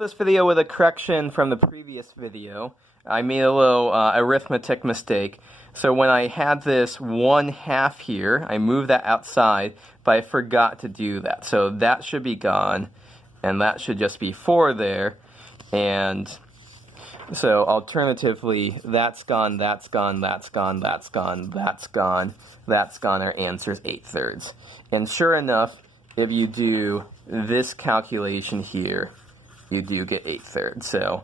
this video with a correction from the previous video. I made a little arithmetic mistake. So when I had this 1/2 here, I moved that outside, but I forgot to do that. So that should be gone, and that should just be 4 there. And so alternatively, that's gone, that's gone, that's gone, that's gone, that's gone, that's gone. Our answer is 8/3. And sure enough, if you do this calculation here, you do get 8/3. So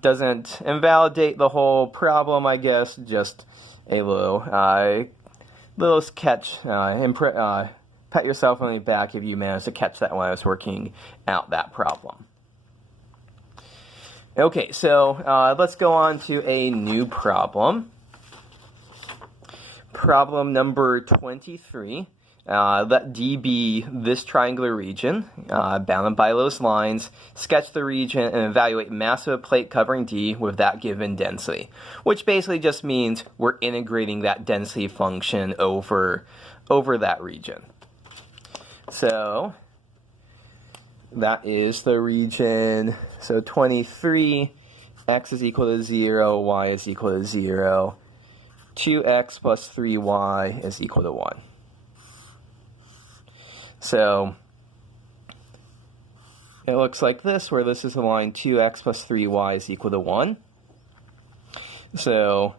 doesn't invalidate the whole problem, I guess, just a little catch. Pat yourself on the back if you managed to catch that when I was working out that problem. Okay, so let's go on to a new problem. Problem number 23. Let D be this triangular region, bounded by those lines. Sketch the region and evaluate mass of a plate covering D with that given density, which basically just means we're integrating that density function over that region. So that is the region. So 23, x is equal to 0, y is equal to 0. 2x plus 3y is equal to 1. So it looks like this, where this is the line 2x plus 3y is equal to 1. So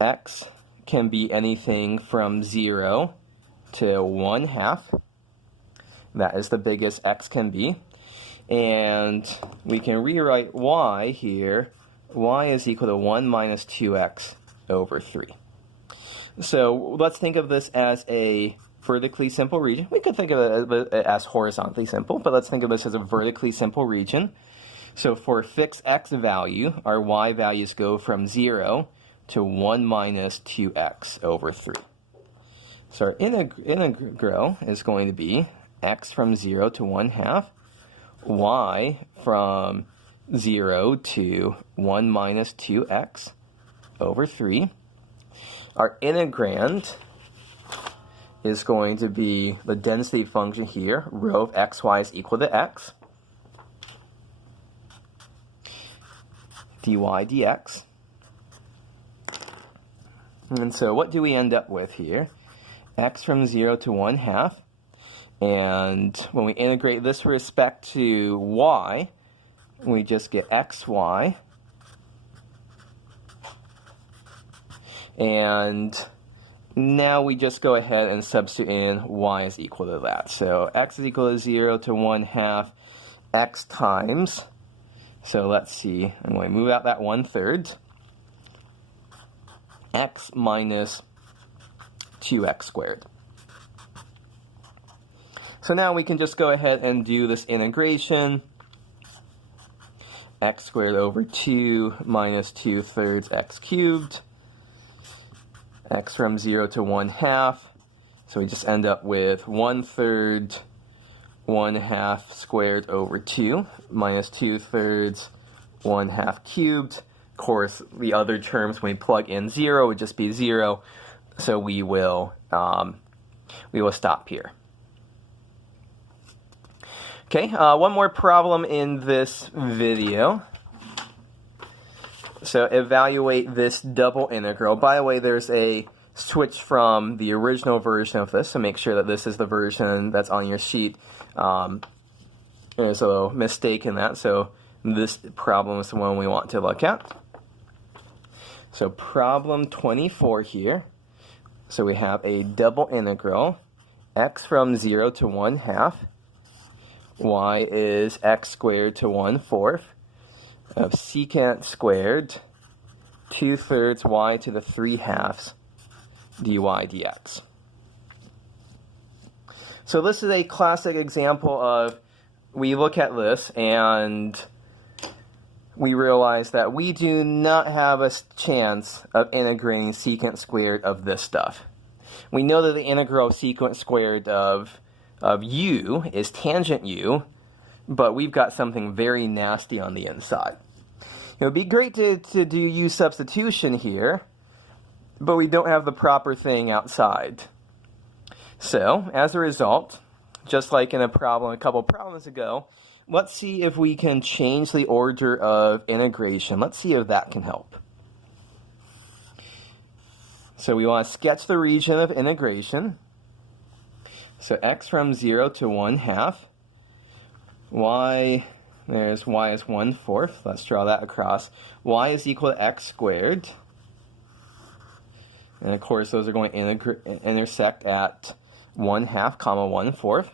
x can be anything from 0 to 1/2. That is the biggest x can be. And we can rewrite y here. Y is equal to 1 minus 2x over 3. So let's think of this as a vertically simple region. We could think of it as horizontally simple, but let's think of this as a vertically simple region. So for a fixed x value, our y values go from 0 to 1 minus 2x over 3. So our integral is going to be x from 0 to 1/2, y from 0 to 1 minus 2x over 3. Our integrand is going to be the density function here, rho of xy is equal to x, dy dx. And so what do we end up with here? X from 0 to 1/2. And when we integrate this with respect to y, we just get xy. And now we just go ahead and substitute in y is equal to that. So x is equal to 0 to 1/2 x times. So let's see, I'm going to move out that 1/3. X minus 2x squared. So now we can just go ahead and do this integration. X squared over 2 minus 2/3 x cubed. X from 0 to 1/2. So we just end up with 1/3 1/2 squared over 2 minus 2/3 1/2 cubed. Of course, the other terms when we plug in 0 would just be 0. So we will stop here. Okay, one more problem in this video. So evaluate this double integral. By the way, there's a switch from the original version of this, so make sure that this is the version that's on your sheet. There's a little mistake in that, so this problem is the one we want to look at. So problem 24 here. So we have a double integral, x from 0 to 1/2. Y is x squared to 1/4 of secant squared 2/3 y to the 3/2 dy dx. So this is a classic example of, we look at this and we realize that we do not have a chance of integrating secant squared of this stuff. We know that the integral of secant squared of u is tangent u, but we've got something very nasty on the inside. It would be great to do u substitution here, but we don't have the proper thing outside. So, as a result, just like in a couple problems ago, let's see if we can change the order of integration. Let's see if that can help. So we want to sketch the region of integration. So x from 0 to 1/2. Y, there's y is 1/4. Let's draw that across. Y is equal to x squared. And of course, those are going to intersect at 1/2, 1/4.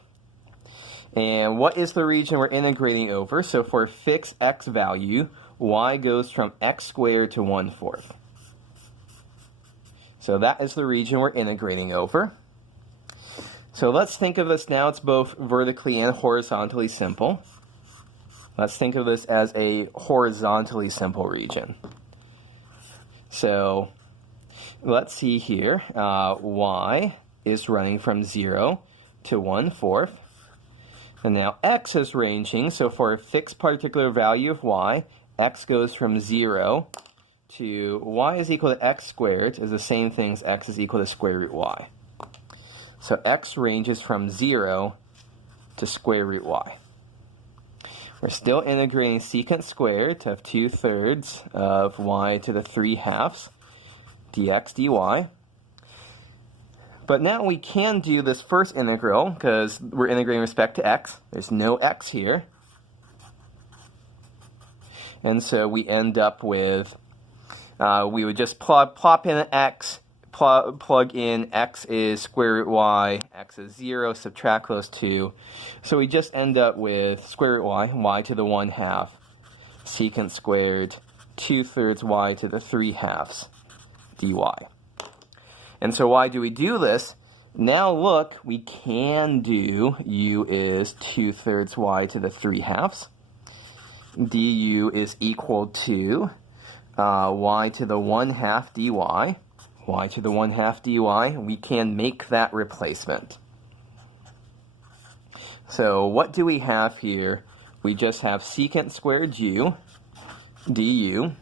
And what is the region we're integrating over? So for a fixed x value, y goes from x squared to 1/4. So that is the region we're integrating over. So let's think of this now. It's both vertically and horizontally simple. Let's think of this as a horizontally simple region. So let's see here. Y is running from 0 to 1/4. And now x is ranging. So for a fixed particular value of y, x goes from 0 to y is equal to x squared is the same thing as x is equal to square root y. So x ranges from 0 to square root y. We're still integrating secant squared to have 2/3 of y to the 3/2 dx dy. But now we can do this first integral because we're integrating with respect to x. There's no x here. And so we end up with, we would just plop in an x, plug in x is square root y, x is 0, subtract those two. So we just end up with square root y to the 1/2, secant squared, 2/3 y to the 3/2 dy. And so why do we do this? Now look, we can do u is 2/3 y to the 3/2. du is equal to y to the 1/2 dy. Y to the 1/2 dy. We can make that replacement. So what do we have here? We just have secant squared u du.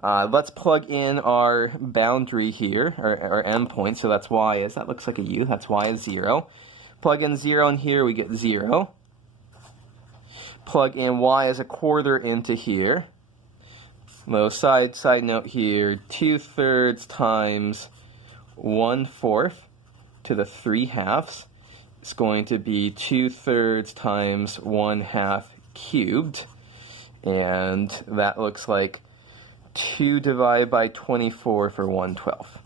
Let's plug in our boundary here, our endpoint, so that's y is, that looks like a u, that's y is 0. Plug in 0 in here, we get 0. Plug in y as a quarter into here. Little side note here, 2/3 times 1/4 to the 3/2 is going to be 2/3 times 1/2 cubed, and that looks like 2 divided by 24 for 1/12.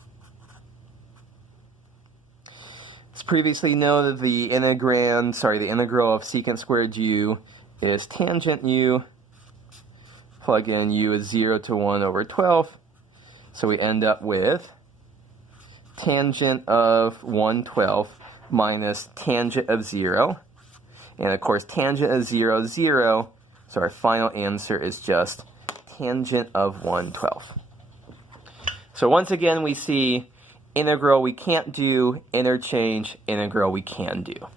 As previously noted, the integral of secant squared u is tangent u. Plug in u is 0 to 1/12. So we end up with tangent of 1/12 minus tangent of 0. And of course, tangent of 0 is 0. So our final answer is just tangent of 1/12. So once again, we see integral we can't do, interchange, integral we can do.